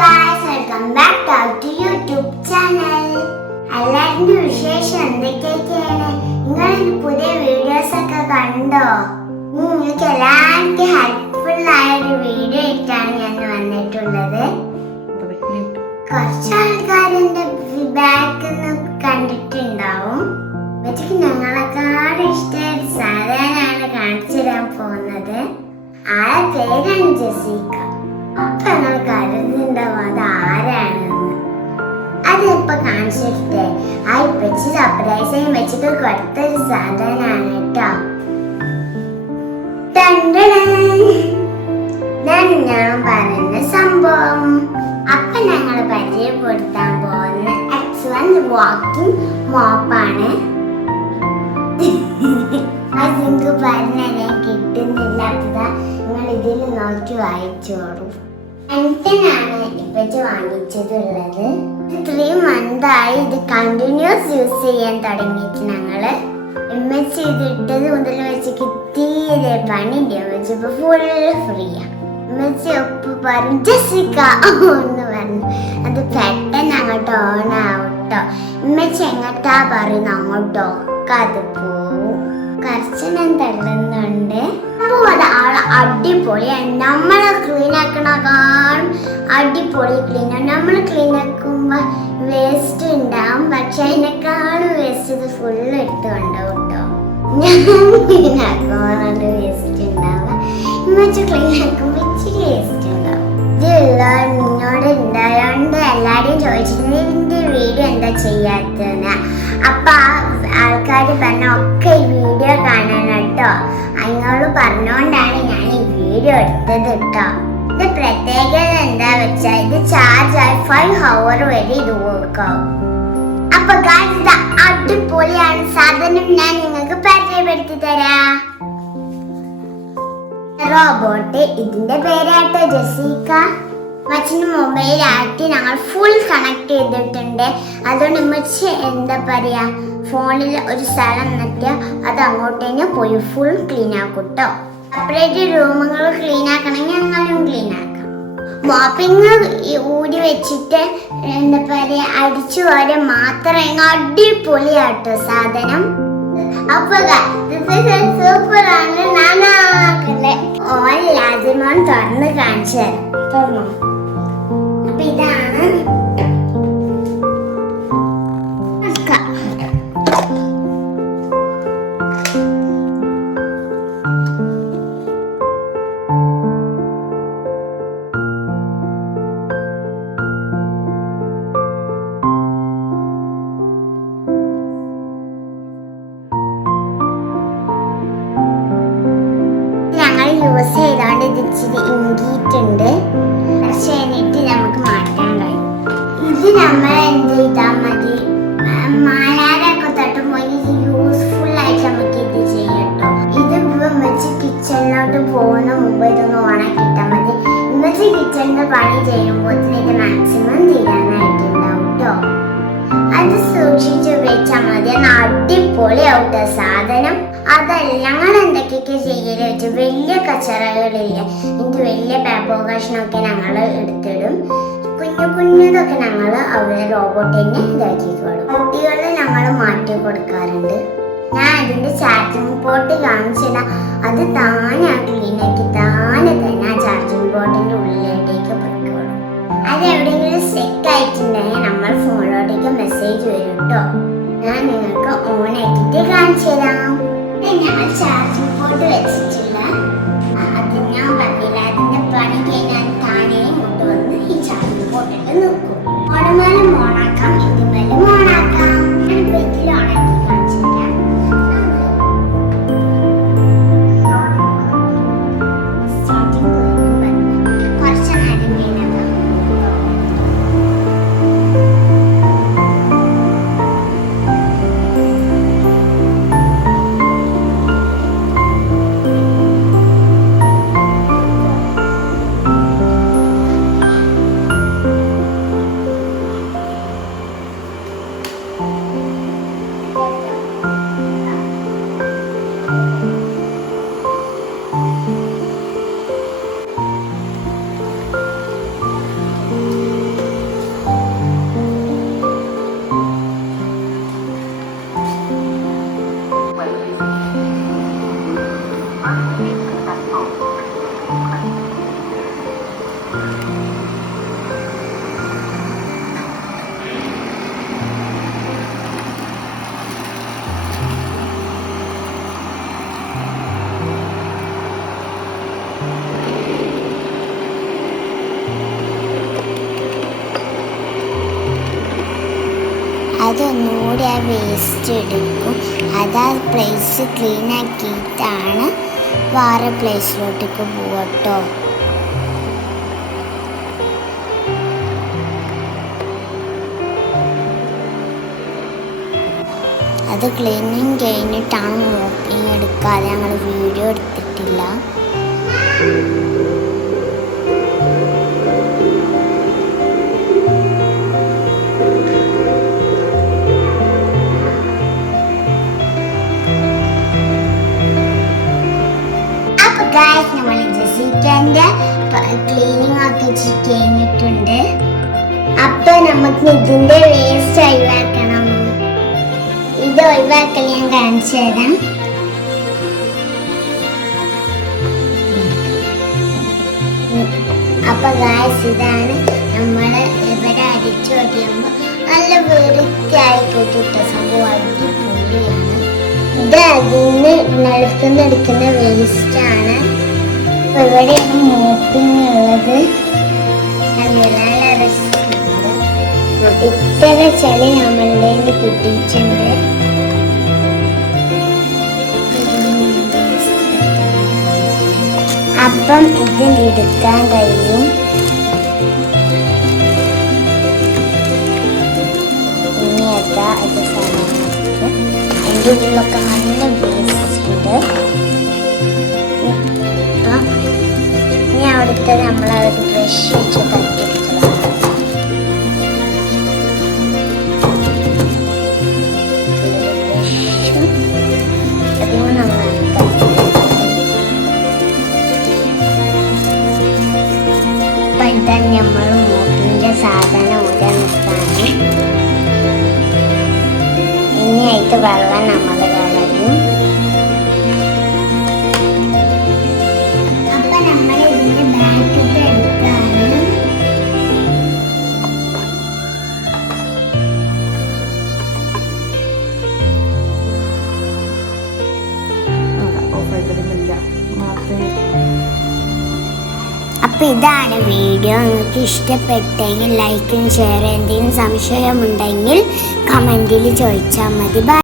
guys, welcome back to our YouTube channel. എല്ലാവരുടെ വിശേഷം എന്തൊക്കെയാണ്? നിങ്ങളിത് പുതിയ വീഡിയോസ് ഒക്കെ കണ്ടോ? നിങ്ങൾക്ക് എല്ലാവർക്കും ഹെൽപ്ഫുൾ ആയ ഒരു വീഡിയോ ആയിട്ടാണ് ഞാൻ വന്നിട്ടുള്ളത്. കുറച്ച് ആൾക്കാരെന്റെ ബാക്ക് കണ്ടിട്ടുണ്ടാവും. പക്ഷേ ഞങ്ങളെക്കാട് ഇഷ്ടമായ സാധനമാണ് കാണിച്ചു തരാൻ പോകുന്നത്. ആളെ പേരാണ് ജെസിക്ക. അപ്പൊ ഞങ്ങൾ കരുതുന്നുണ്ടാവും അത് ആരാണെന്ന്. അതിപ്പോ കാണിച്ചിട്ടേ ആ വെച്ച് സർപ്രൈസ് ആയി വെച്ചിട്ട് കൊടുത്തൊരു സാധനമാണ് കേട്ടോ. ഞാൻ പറയുന്ന സംഭവം അപ്പൊ ഞങ്ങൾ പരിചയപ്പെടുത്താൻ പോകുന്ന X1 വാക്കിംഗ് മോപ്പാണ്. അത് നിങ്ങൾക്ക് പറഞ്ഞാൽ കിട്ടുന്നില്ല. നിങ്ങൾ ഇതിൽ നോക്കി വായിച്ചോളൂ. എന്തിനാണ് ഇപ്പച്ച് വാങ്ങിച്ചതുള്ളത്? 3 മന്തായി ഇത് കണ്ടിന്യൂസ് യൂസ് ചെയ്യാൻ തുടങ്ങിയിട്ട് ഞങ്ങള് എംഎച്ച് ചെയ്തിട്ടത് മുതൽ വെച്ചിട്ട് തീരെ പണിയില്ല. വെച്ചപ്പോ ഫുൾ ഫ്രീയാ. എംഎച്ച് ഒപ്പ് പറഞ്ഞു ജെസിക്ക എന്ന് പറഞ്ഞു. അത് പെട്ടെന്ന് അങ്ങോട്ട് ഓൺ ആവട്ടോ. എംഎച്ച് എങ്ങോട്ടാ പറയുന്നു അങ്ങോട്ടോ അത് പോവും. കർശനം തള്ളുന്നുണ്ട്. അത് ആളെ അടിപൊളിയാണ്. നമ്മളെ ക്ലീൻ ആക്കണേക്കാളും അടിപൊളി ക്ലീനാണ്. നമ്മൾ ക്ലീൻ ആക്കുമ്പോ വേസ്റ്റ് ഉണ്ടാവും. പക്ഷെ അതിനേക്കാളും വേസ്റ്റ് ഇത് ഫുള്ള് എടുത്തുണ്ടാവും കേട്ടോ. ഞാൻ ക്ലീൻ ആക്കുമ്പോൾ വേസ്റ്റ് ഉണ്ടാവുക. ഇമ്മച്ച് ക്ലീൻ ആക്കുമ്പോ ഇച്ചിരി വേസ്റ്റ് ഉണ്ടാവും. ഇതുള്ള നിന്നോട് ഉണ്ടായോണ്ട് എല്ലാവരും ചോദിച്ചിട്ടുണ്ട് ഇതിന്റെ വീഡിയോ എന്താ ചെയ്യാത്തതെന്ന്. അപ്പൊ ആൾക്കാർ പറഞ്ഞ ഒക്കെ ഈ വീഡിയോ കാണണം കേട്ടോ. അതിനോട് പറഞ്ഞോണ്ടാണ് ഞാൻ ഈ വീഡിയോ എടുത്തത് കേട്ടോ. ഇത് പ്രത്യേകത എന്താ വെച്ചാൽ ഇത് ചാർജ് ആയി 5 hour വരെ ഇത് വർക്കാവും. അപ്പൊ ഇത് അടിപൊളിയാണ് സാധനം. ഞാൻ നിങ്ങൾക്ക് പരിചയപ്പെടുത്തി തരാം. റോബോട്ട് ഇതിന്റെ പേരാട്ടോ ജെസിക്ക. മച്ചിന്റെ മൊബൈലായിട്ട് ഞങ്ങൾ ഫുൾ കണക്ട് ചെയ്തിട്ടുണ്ട്. അതുകൊണ്ട് ഇമ്മച്ച് എന്താ പറയാ ഫോണിൽ ഒരു സ്ഥലം നിന്നിട്ട് അത് അങ്ങോട്ടേക്ക് പോയി ഫുൾ ക്ലീൻ ആക്കും കേട്ടോ. സെപ്പറേറ്റ് റൂമുകൾ ക്ലീൻ ആക്കണമെങ്കിൽ ഞങ്ങളും ക്ലീൻ ആക്കാം. മോപ്പിങ് ഊരി വെച്ചിട്ട് എന്താ പറയാ അടിച്ചു വരെ മാത്രമേ അടിപൊളിയാട്ടോ സാധനം. അപ്പൊ സൂപ്പറാണ്. നാനാക്കല്ലേ ഓൻ ലാസിമോൻ തുറന്ന് കാണിച്ചു തരാം. തുറന്നു. അപ്പൊ ഇതാണ് യൂസ് ചെയ്താണ്ട് ഇത് ഇച്ചിരി ഇങ്കിയിട്ടുണ്ട്. പക്ഷെ എന്നിട്ട് നമുക്ക് മാറ്റാൻ കഴിയും. ഇത് നമ്മൾ എന്ത് ചെയ്താൽ മതി, മാലാരൊക്കെ തട്ടുമ്പോൾ ഇത് യൂസ്ഫുൾ ആയിട്ട് നമുക്ക് ഇത് ചെയ്യട്ടോ. ഇത് വെച്ച് കിച്ചണിലോട്ട് പോകുന്ന മുമ്പ് ഇതൊന്ന് ഓണാക്കിയിട്ടാൽ മതി. ഇന്നത്തെ കിച്ചണിന്റെ പണി ചെയ്യുമ്പോൾ ഇത് മാക്സിമം തീരാനായിട്ടുണ്ടാവും കേട്ടോ. അത് സൂക്ഷിച്ച് ഉപയോഗിച്ചാൽ മതി. അടിപൊളിയാവട്ടെ സാധനം. അതല്ല ഞങ്ങൾ എന്തൊക്കെയൊക്കെ ചെയ്യല് വെച്ച് വലിയ കച്ചറകളില്ല. എനിക്ക് വലിയ പേപ്പർ കഷ്ണമൊക്കെ ഞങ്ങൾ എടുത്തിടും. കുഞ്ഞതൊക്കെ ഞങ്ങൾ അവിടെ റോബോട്ടിനെ ഇതാക്കിക്കോളും. കുട്ടികളെ ഞങ്ങൾ മാറ്റി കൊടുക്കാറുണ്ട്. ഞാൻ അതിന്റെ ചാർജിങ് പോർട്ട് കാണിച്ചില്ല. അത് താനെ ക്ലീനാക്കി താനെ തന്നെ ആ ചാർജിങ് പോർട്ടിന്റെ ഉള്ളിലേട്ടേക്ക് പൊയ്ക്കോളും. അത് എവിടെയെങ്കിലും സെറ്റ് ആയിട്ടുണ്ടെങ്കിൽ നമ്മൾ ഫോണിലോട്ടേക്ക് മെസ്സേജ് വരും കേട്ടോ. ഞാൻ നിങ്ങൾക്ക് ഓൺ ആക്കിയിട്ട് കാണിച്ചു തരാം. ഞങ്ങൾ ചാർജിങ് പോർട്ട് വെച്ചിട്ടില്ല. അത് ഞാൻ പറഞ്ഞില്ല. അതിന്റെ പണി കഴിഞ്ഞാൽ താനേ ഇങ്ങോട്ട് വന്ന് ഈ ചാർജിങ് പോർട്ടിട്ട് നോക്കും. ഓണമാനം ഓണാക്കാം, ഇതുമേലും ഓണാക്കാം. ഞാൻ വീട്ടിൽ ഓണാക്കി കാണിച്ചില്ല. കുറച്ച് നേരം വേണം. അതൊന്നുകൂടി ആ വേസ്റ്റ് എടുക്കും. അത് ആ പ്ലേസ് ക്ലീൻ ആക്കിയിട്ടാണ് വേറെ പ്ലേസിലോട്ടേക്ക് പോകട്ടോ. അത് ക്ലീനിങ് കഴിഞ്ഞിട്ടാണ് മോപ്പിങ് എടുക്കാതെ ഞങ്ങൾ വീഡിയോ എടുത്തിട്ടില്ല. അപ്പൊ ഗായ്സ് നമ്മൾ ജെസിക്കന്റെ ക്ലീനിങ് ഒക്കെ കഴിഞ്ഞിട്ടുണ്ട്. അപ്പൊ നമുക്ക് ഇതിന്റെ വേസ്റ്റ് ഒഴിവാക്കണം. ഇത് ഒഴിവാക്കൽ ഞാൻ കാണിച്ചു തരാം. അപ്പൊ ഗായ്സ് ഇതാണ് നമ്മള് ഇവിടെ അടിച്ചു നോക്കിയുമ്പോൾ നല്ല വൃത്തിയായി കിട്ടിട്ട സംഭവം. അടിപൊളിയാണ്. ഇത് അതിന് നിലത്തുനിന്ന് എടുക്കുന്ന വേസ്റ്റ് ആണ്. അപ്പൊ ഇവിടെയാണ് മോപ്പിംഗ് ഉള്ളത്. ഇത്ര ചെളി നമ്മളുടെ കിട്ടിയിട്ടുണ്ട്. അപ്പം ഇതിലെടുക്കാൻ കഴിയും. ഇനി അതാ ഇത് സമയത്ത് അതിൻ്റെ ഉള്ളിലൊക്കെ നല്ല വേസ്റ്റ് ഉണ്ട്. അപ്പം ഇനി അവിടുത്തെ നമ്മളത് ബ്രഷ് വെച്ച് തട്ടിച്ചതാണ്. അതിന് നമ്മൾ ഇതാണ് നമ്മൾ മോപ്പിന്റെ സാധനം ഉദാഹരണമാണ്. ഇനി ആയിട്ട് വെള്ളം നമ്മൾ കളയും. അപ്പൊ നമ്മൾ ഇതിന്റെ ബാക്കിട്ട് എടുക്കാണ്. അപ്പോൾ ഇതാണ് വീഡിയോ. നിങ്ങൾക്ക് ഇഷ്ടപ്പെട്ടെങ്കിൽ ലൈക്കും ഷെയർ, എന്തെങ്കിലും സംശയമുണ്ടെങ്കിൽ കമൻറ്റിൽ ചോദിച്ചാൽ മതി. ബൈ.